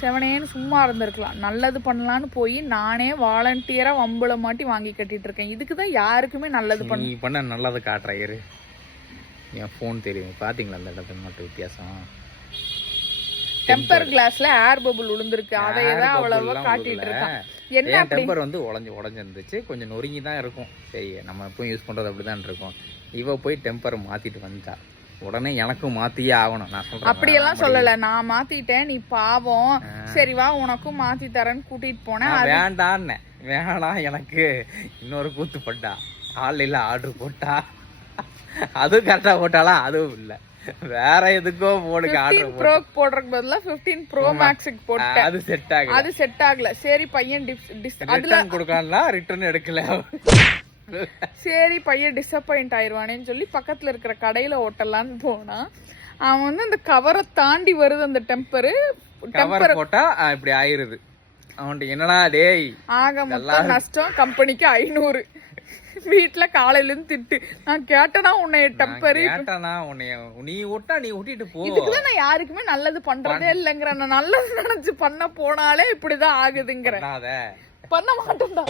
செவனேன்னு சும்மா இருந்திருக்கலாம். நல்லது பண்ணலான்னு போய் நானே வாலண்டியரா வம்புல மாட்டி வாங்கி கட்டிட்டு இருக்கேன். இதுக்குதான் யாருக்குமே நல்லது நீ பண்ண நல்லது காட்டுற இரு. என் போன் தெரியும் பாத்தீங்களா அந்த இடத்துல மட்டும் வித்தியாசம். டெம்பர் கிளாஸ்ல ஏர் பபுள் விழுந்திருக்கு. அதையதான் அவ்வளவா காட்டிட்டு இருக்கான். என்ன டெம்பர் வந்து உடஞ்சு இருந்துச்சு, கொஞ்சம் நொறுங்கி தான் இருக்கும். சரி நம்ம எப்பவும் யூஸ் பண்றது அப்படிதான் இருக்கும். இவ போய் டெம்பரை மாத்திட்டு வந்துட்டா. உடனே எனக்கும் மாத்தியே ஆகணும். நான் சொல்றேன் அப்படியெல்லாம் சொல்லல, நான் மாத்திட்டேன் நீ பாவம் சரி வா உனக்கும் மாத்தி தரேன்னு கூட்டிட்டு போனேன். வேண்டான்னு வேணாம் எனக்கு இன்னொரு கூத்து பட்டா. ஆன்லைன்ல ஆர்டர் போட்டா அதுவும் கரெக்டா போட்டாலா? அதுவும் இல்ல, வேற எதுக்கோ போனுக்கு ஆர்டர் ப்ரோ போடுறதுக்கு பதிலா 15 ப்ரோ மேக்ஸ்க்கு போட்டேன். அது செட் ஆகல. சரி பையன் அதுல கொடுக்கலாம்னா ரிட்டர்ன் எடுக்கல. சரி பையன் டிசப்பாயிண்ட் ஆயிருவானேன்னு சொல்லி பக்கத்துல இருக்கிற கடையில ஓட்டலான்னு போனா அவன் வந்து அந்த கவரை தாண்டி வருது. அந்த டெம்பர் போட்டா இப்படி ஆயிருது. அவன்கிட்ட என்னடா டேய் ஆக மொத்தம் நஷ்டம் கம்பெனிக்கு 500. வீட்டுல காலையில இருந்து திட்டு. நான் கேட்டனா உன்னை டெம்பர் நீ ஓட்டா நீ ஓட்டிட்டு போ. இதுக்குதான் நான் யாருக்குமே நல்லது பண்றதே இல்லைங்கிற. நான் நல்லது நினைச்சு பண்ண போனாலே இப்படிதான் ஆகுதுங்கிற. பண்ண மாட்டேன்டா.